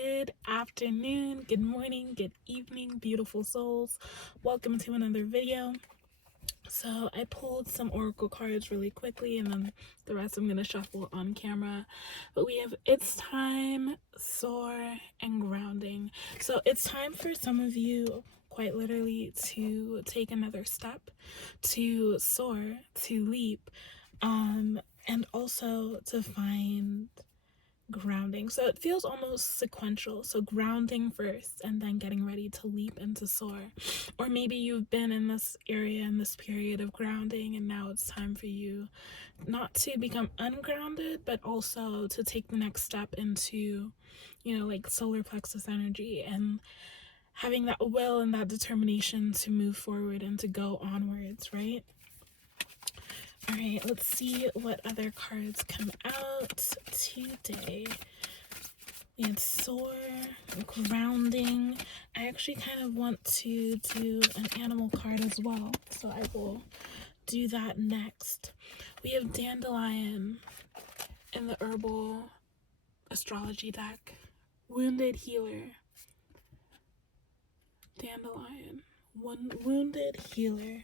Good afternoon, good morning, good evening, beautiful souls. Welcome to another video. So I pulled some oracle cards really quickly, and then the rest I'm going to shuffle on camera. But we have it's time, soar, and grounding. So it's time for some of you, quite literally, to take another step, to soar, to leap, and also to find grounding. So it feels almost sequential. So grounding first and then getting ready to leap into soar. Or maybe you've been in this area in this period of grounding, and now it's time for you not to become ungrounded, but also to take the next step into, like solar plexus energy and having that will and that determination to move forward and to go onwards, right? All right, let's see what other cards come out today. We had soar, grounding. I actually kind of want to do an animal card as well, so I will do that next. We have dandelion in the herbal astrology deck. Wounded healer. Dandelion. One wounded healer.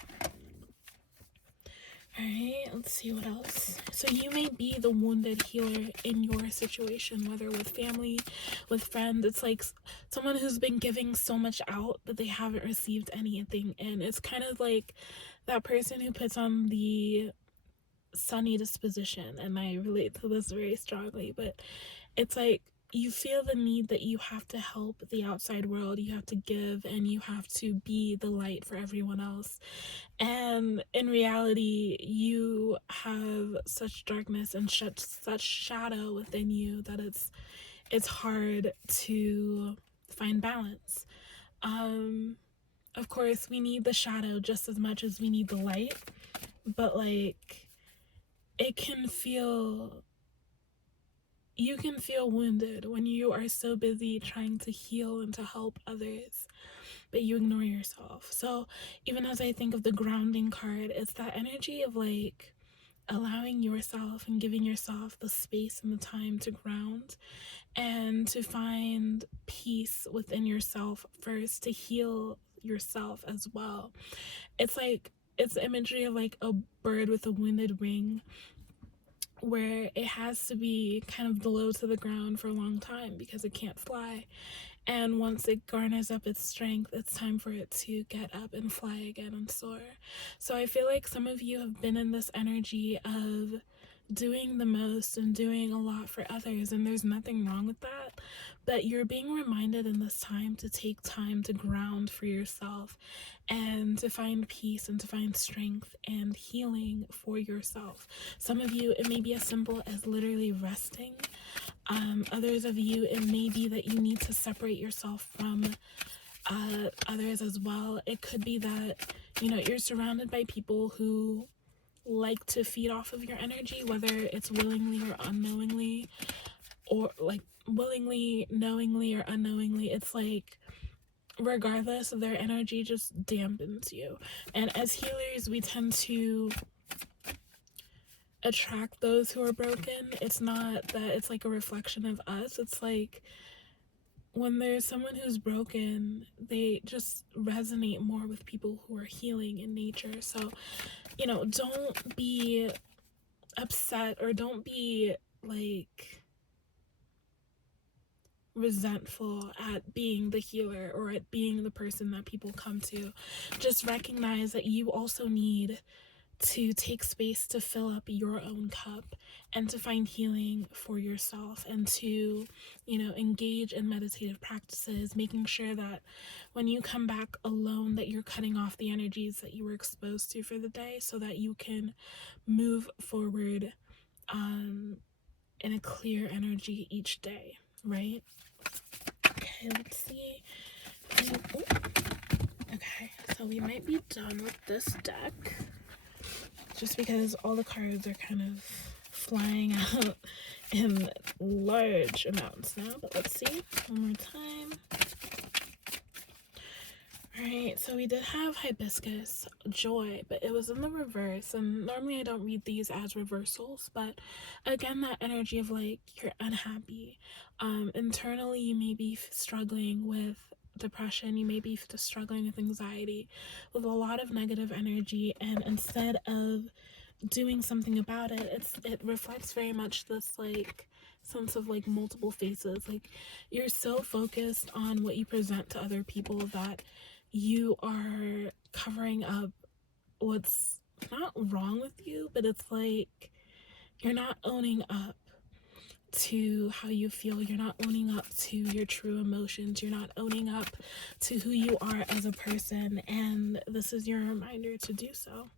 Alright, let's see what else. So you may be the wounded healer in your situation, whether with family, with friends. It's like someone who's been giving so much out, but they haven't received anything in. It's kind of like that person who puts on the sunny disposition, and I relate to this very strongly, but it's like you feel the need that you have to help the outside world, you have to give, and you have to be the light for everyone else. And in reality, you have such darkness and such shadow within you that it's hard to find balance. Of course, we need the shadow just as much as we need the light, but like you can feel wounded when you are so busy trying to heal and to help others, but you ignore yourself. So even as I think of the grounding card, it's that energy of like allowing yourself and giving yourself the space and the time to ground and to find peace within yourself first, to heal yourself as well. It's like, it's the imagery of like a bird with a wounded wing, where it has to be kind of below to the ground for a long time because it can't fly. And once it garners up its strength, it's time for it to get up and fly again and soar. So I feel like some of you have been in this energy of doing the most and doing a lot for others, and there's nothing wrong with that, but you're being reminded in this time to take time to ground for yourself and to find peace and to find strength and healing for yourself. Some of you, it may be as simple as literally resting. Others of you, it may be that you need to separate yourself from others as well. It could be that, you're surrounded by people who like to feed off of your energy, whether it's willingly or unknowingly, or like willingly, knowingly, or unknowingly. It's like regardless of their energy just dampens you. And as healers, we tend to attract those who are broken. It's not that it's like a reflection of us. It's like when there's someone who's broken, they just resonate more with people who are healing in nature. So, don't be upset or don't be like resentful at being the healer or at being the person that people come to. Just recognize that you also need to take space to fill up your own cup and to find healing for yourself, and to, engage in meditative practices, making sure that when you come back alone that you're cutting off the energies that you were exposed to for the day so that you can move forward in a clear energy each day, right? Okay, let's see. Okay, so we might be done with this deck, just because all the cards are kind of flying out in large amounts now. But let's see one more time. Alright, so we did have hibiscus joy, but it was in the reverse. And normally I don't read these as reversals, but again, that energy of like you're unhappy. Internally, you may be struggling with depression, you may be struggling with anxiety, with a lot of negative energy, and instead of doing something about it, it reflects very much this like sense of like multiple faces. Like you're so focused on what you present to other people that you are covering up what's not wrong with you, but it's like you're not owning up to how you feel. You're not owning up to your true emotions. You're not owning up to who you are as a person, and this is your reminder to do so.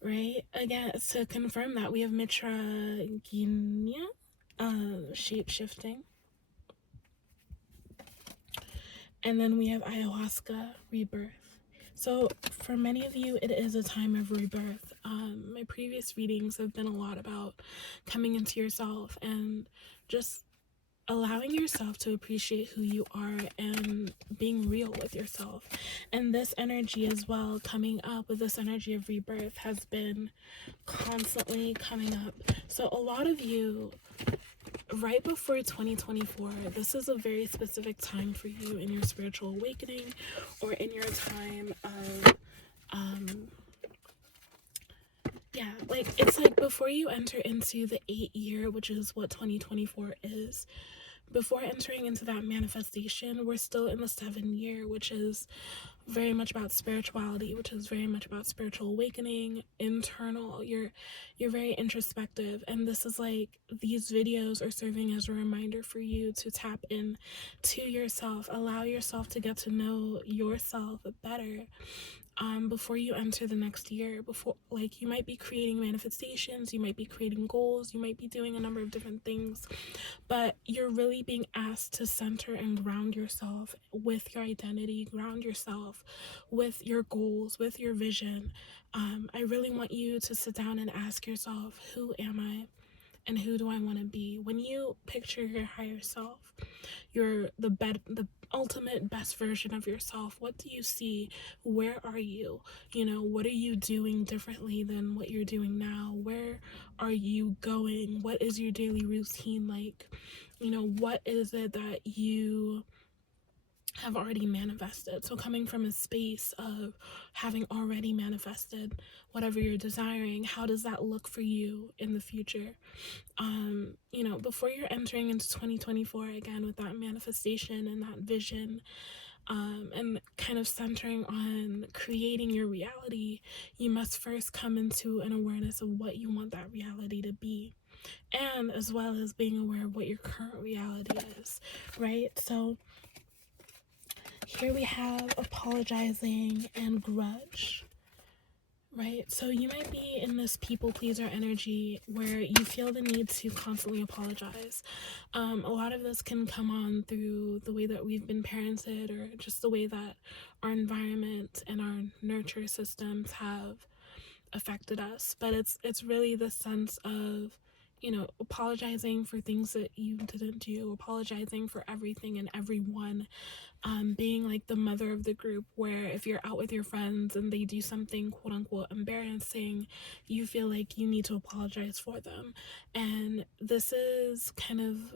Right? Again, to confirm that, we have Mitra Ginya, shape shifting. And then we have ayahuasca, rebirth. So for many of you, it is a time of rebirth. My previous readings have been a lot about coming into yourself and just allowing yourself to appreciate who you are and being real with yourself. And this energy as well, coming up with this energy of rebirth, has been constantly coming up. So a lot of you, right before 2024, this is a very specific time for you in your spiritual awakening, or in your time of yeah, like it's like before you enter into the 8th year, which is what 2024 is. Before entering into that manifestation, we're still in the 7th year, which is very much about spirituality, which is very much about spiritual awakening, internal. You're very introspective, and this is like these videos are serving as a reminder for you to tap in to yourself, allow yourself to get to know yourself better. Before you enter the next year, before, like, you might be creating manifestations, you might be creating goals, you might be doing a number of different things, but you're really being asked to center and ground yourself with your identity, ground yourself with your goals, with your vision. I really want you to sit down and ask yourself, who am I and who do I want to be? When you picture your higher self, you're the ultimate best version of yourself. What do you see? Where are you? What are you doing differently than what you're doing now? Where are you going? What is your daily routine like? What is it that you have already manifested? So coming from a space of having already manifested whatever you're desiring, how does that look for you in the future? Before you're entering into 2024 again with that manifestation and that vision, and kind of centering on creating your reality, you must first come into an awareness of what you want that reality to be, and as well as being aware of what your current reality is, right? So here we have apologizing and grudge. Right, so you might be in this people pleaser energy where you feel the need to constantly apologize. A lot of this can come on through the way that we've been parented, or just the way that our environment and our nurture systems have affected us. But it's really the sense of, apologizing for things that you didn't do, apologizing for everything and everyone. Being like the mother of the group, where if you're out with your friends and they do something quote unquote embarrassing, you feel like you need to apologize for them. And this is kind of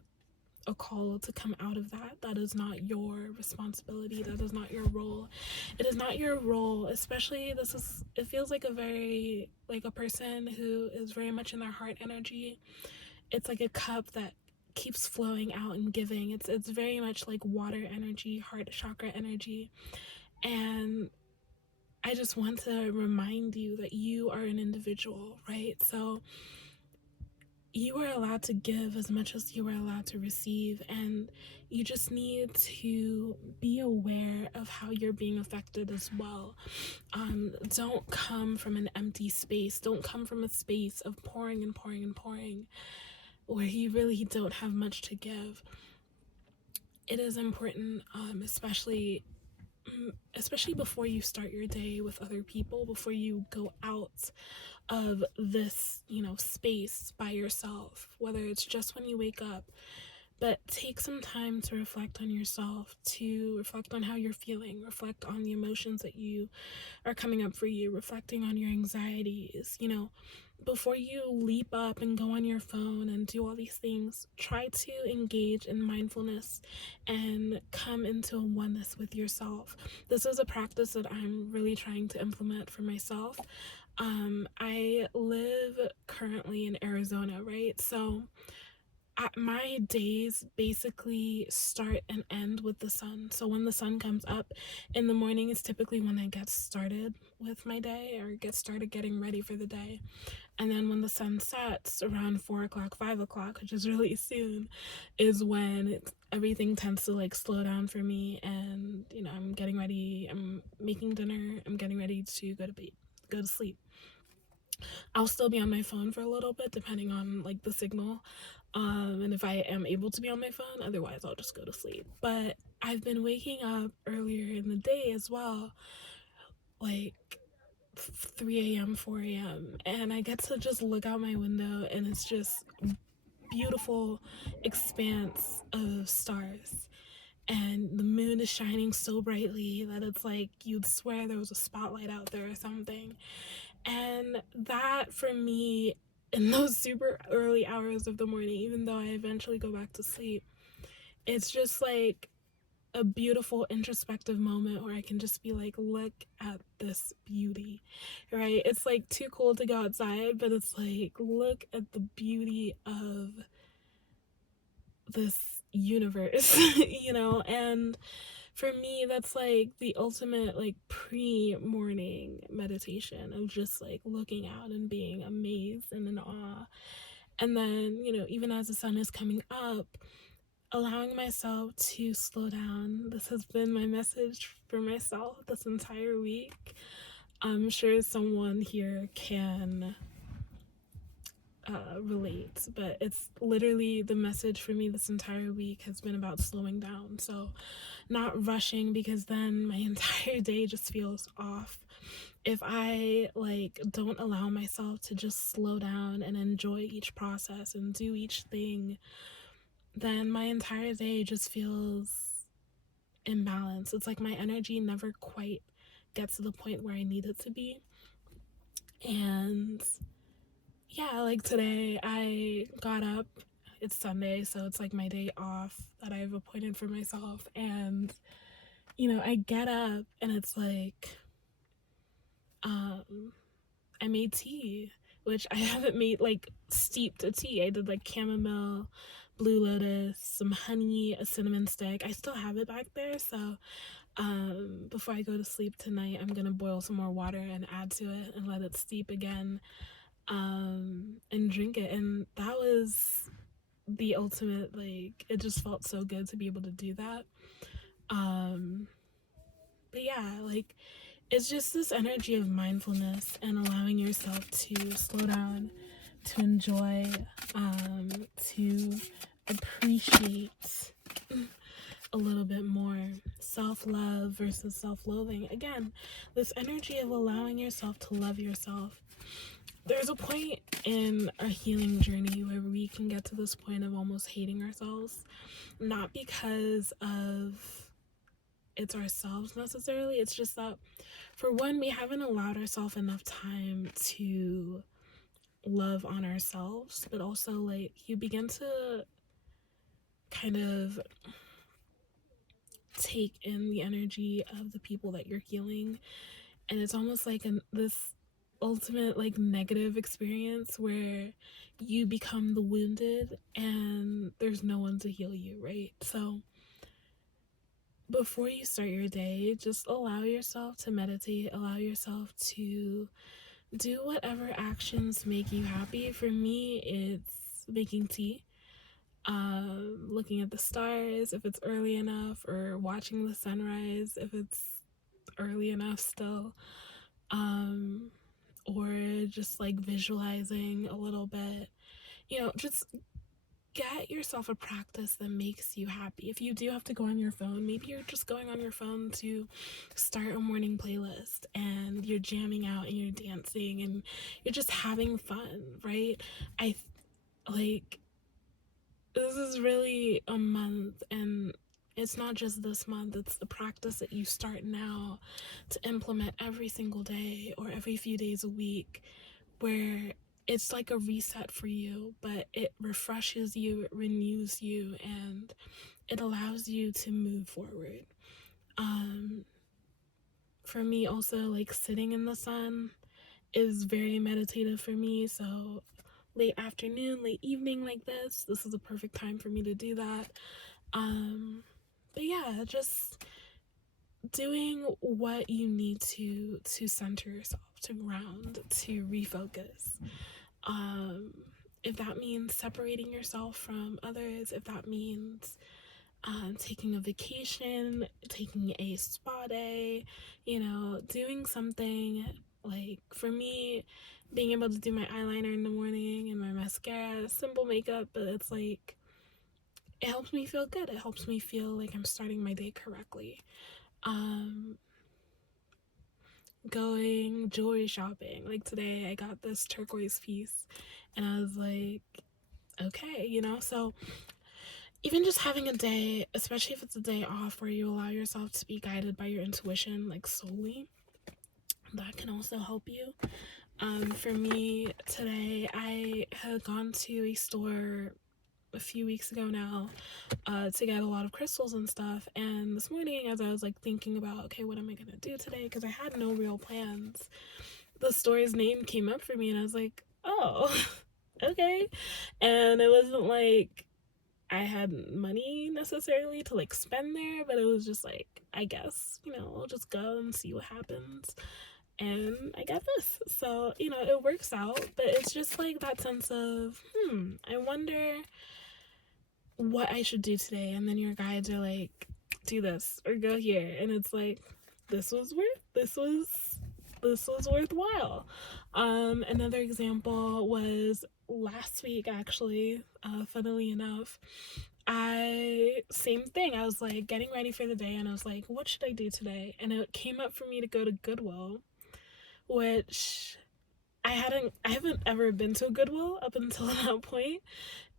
a call to come out of that. That is not your responsibility. That is not your role. It is not your role, especially it feels like a person who is very much in their heart energy. It's like a cup that keeps flowing out and giving. It's very much like water energy, heart chakra energy. And I just want to remind you that you are an individual, right? So you are allowed to give as much as you are allowed to receive, and you just need to be aware of how you're being affected as well. Don't come from an empty space. Don't come from a space of pouring and pouring and pouring, where you really don't have much to give. It is important, especially before you start your day with other people, before you go out of this, space by yourself, whether it's just when you wake up, but take some time to reflect on yourself, to reflect on how you're feeling, reflect on the emotions that you are coming up for you, reflecting on your anxieties. Before you leap up and go on your phone and do all these things, try to engage in mindfulness and come into a oneness with yourself. This is a practice that I'm really trying to implement for myself. I live currently in Arizona, right? So my days basically start and end with the sun. So when the sun comes up in the morning is typically when I get started with my day, or get started getting ready for the day. And then when the sun sets around 4 o'clock, 5 o'clock, which is really soon, is when everything tends to slow down for me. And I'm getting ready, I'm making dinner, I'm getting ready to go to sleep. I'll still be on my phone for a little bit depending on the signal, and if I am able to be on my phone. Otherwise I'll just go to sleep. But I've been waking up earlier in the day as well, like 3 a.m., 4 a.m., and I get to just look out my window, and it's just beautiful expanse of stars, and the moon is shining so brightly that it's like you'd swear there was a spotlight out there or something. And that, for me, in those super early hours of the morning, even though I eventually go back to sleep, it's just like a beautiful introspective moment where I can just be like, look at this beauty, right? It's too cold to go outside, but it's like, look at the beauty of this universe, and for me, that's the ultimate pre-morning meditation of just looking out and being amazed and in awe. And then, even as the sun is coming up, allowing myself to slow down. This has been my message for myself this entire week. I'm sure someone here can relate, but it's literally the message for me this entire week has been about slowing down. So not rushing, because then my entire day just feels off. If I don't allow myself to just slow down and enjoy each process and do each thing, then my entire day just feels imbalanced. It's like my energy never quite gets to the point where I need it to be. And yeah, today I got up. It's Sunday, so it's my day off that I've appointed for myself. And I get up and it's I made tea, which I haven't made steeped a tea. I did chamomile, blue lotus, some honey, a cinnamon stick. I still have it back there, so before I go to sleep tonight, I'm gonna boil some more water and add to it and let it steep again, and drink it. And that was the ultimate, it just felt so good to be able to do that. But yeah, it's just this energy of mindfulness and allowing yourself to slow down, to enjoy, to appreciate a little bit more. Self-love versus self-loathing. Again, this energy of allowing yourself to love yourself. There's a point in a healing journey where we can get to this point of almost hating ourselves, not because of it's ourselves necessarily. It's just that, for one, we haven't allowed ourselves enough time to love on ourselves, but also you begin to kind of take in the energy of the people that you're healing, and it's almost this ultimate negative experience where you become the wounded and there's no one to heal you, right? So before you start your day, just allow yourself to meditate, allow yourself to do whatever actions make you happy. For me, it's making tea, looking at the stars if it's early enough, or watching the sunrise if it's early enough still, or just visualizing a little bit. Just get yourself a practice that makes you happy. If you do have to go on your phone, maybe you're just going on your phone to start a morning playlist and you're jamming out and you're dancing and you're just having fun, right? this is really a month, and it's not just this month, it's the practice that you start now to implement every single day or every few days a week, where it's like a reset for you, but it refreshes you, it renews you, and it allows you to move forward. For me also, like, sitting in the sun is very meditative for me, so late afternoon, late evening like this is a perfect time for me to do that. But yeah, just doing what you need to center yourself, to ground, to refocus. If that means separating yourself from others, if that means taking a vacation, taking a spa day, doing something, like for me, being able to do my eyeliner in the morning and my mascara, simple makeup, but it's like, it helps me feel good. It helps me feel like I'm starting my day correctly. Going jewelry shopping. Like today, I got this turquoise piece, and I was like, okay, so even just having a day, especially if it's a day off where you allow yourself to be guided by your intuition, like solely, that can also help you. For me today, I had gone to a store a few weeks ago now to get a lot of crystals and stuff, and this morning as I was like thinking about, okay, what am I gonna do today, because I had no real plans, the store's name came up for me, and I was like, oh, okay. And it wasn't like I had money necessarily to like spend there, but it was just like, I guess, I'll just go and see what happens. And I got this. So, it works out, but it's just like that sense of, I wonder what I should do today. And then your guides are like, do this or go here. And it's like, this was worthwhile. Another example was last week, actually, funnily enough. Same thing. I was like getting ready for the day, and I was like, what should I do today? And it came up for me to go to Goodwill, which I haven't ever been to a Goodwill up until that point.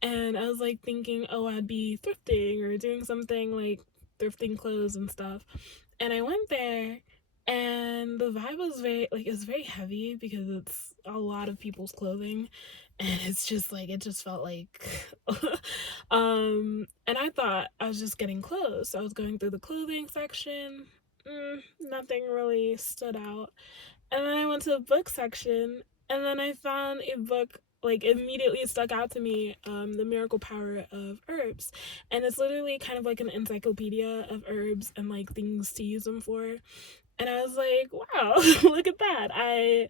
And I was like thinking, oh, I'd be thrifting or doing something like thrifting clothes and stuff. And I went there, and the vibe was it's very heavy because it's a lot of people's clothing, and it's just like, it just felt like and I thought I was just getting clothes, so I was going through the clothing section. Nothing really stood out. And then I went to the book section, and then I found a book, like, immediately stuck out to me, The Miracle Power of Herbs. And it's literally kind of like an encyclopedia of herbs and like things to use them for. And I was like, wow, look at that. I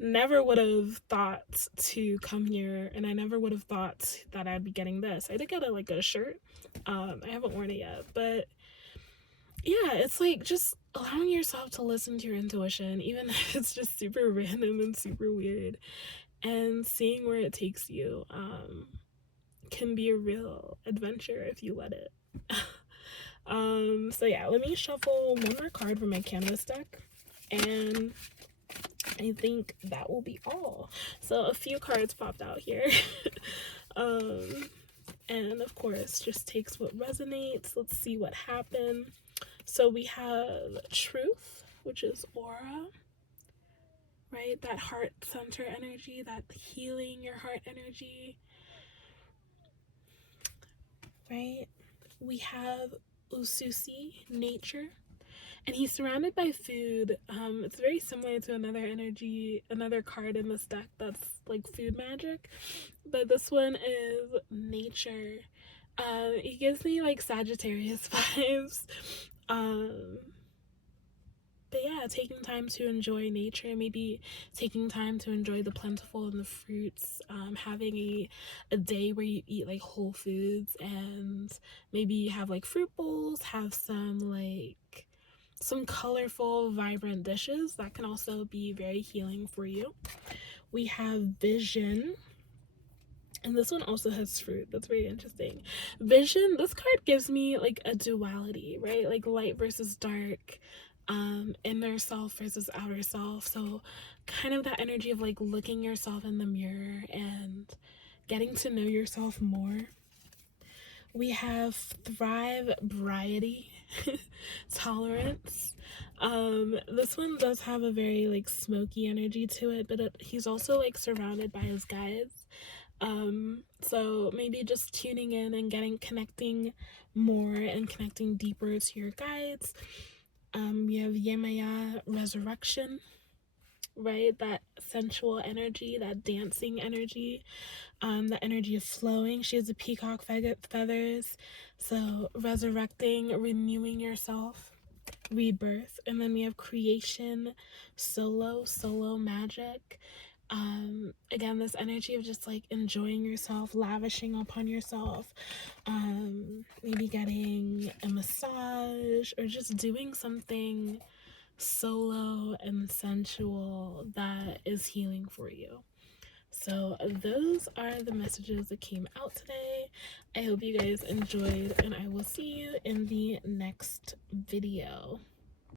never would have thought to come here, and I never would have thought that I'd be getting this. I did get a shirt. I haven't worn it yet, but yeah, it's like just allowing yourself to listen to your intuition, even if it's just super random and super weird, and seeing where it takes you, can be a real adventure if you let it. So yeah, let me shuffle one more card from my canvas deck, and I think that will be all. So a few cards popped out here. And of course, just takes what resonates. Let's see what happened. So we have truth, which is aura, right? That heart center energy, that healing your heart energy, right? We have Ususi, nature, and he's surrounded by food. It's very similar to another card in this deck that's like food magic, but this one is nature. It gives me like Sagittarius vibes. But yeah, taking time to enjoy nature, maybe taking time to enjoy the plentiful and the fruits, having a day where you eat like whole foods, and maybe have like fruit bowls, have some colorful, vibrant dishes. That can also be very healing for you. We have vision. And this one also has fruit. That's very interesting. Vision, this card gives me like a duality, right? Like light versus dark, inner self versus outer self. So kind of that energy of like looking yourself in the mirror and getting to know yourself more. We have thrive, variety, tolerance. This one does have a very like smoky energy to it, but he's also like surrounded by his guides. So maybe just tuning in and connecting more and connecting deeper to your guides. We have Yemaya, resurrection, right? That sensual energy, that dancing energy, the energy of flowing. She has the peacock feathers, so resurrecting, renewing yourself, rebirth. And then we have creation, solo magic. Again, this energy of just like enjoying yourself, lavishing upon yourself, maybe getting a massage or just doing something solo and sensual that is healing for you. So those are the messages that came out today. I hope you guys enjoyed, and I will see you in the next video.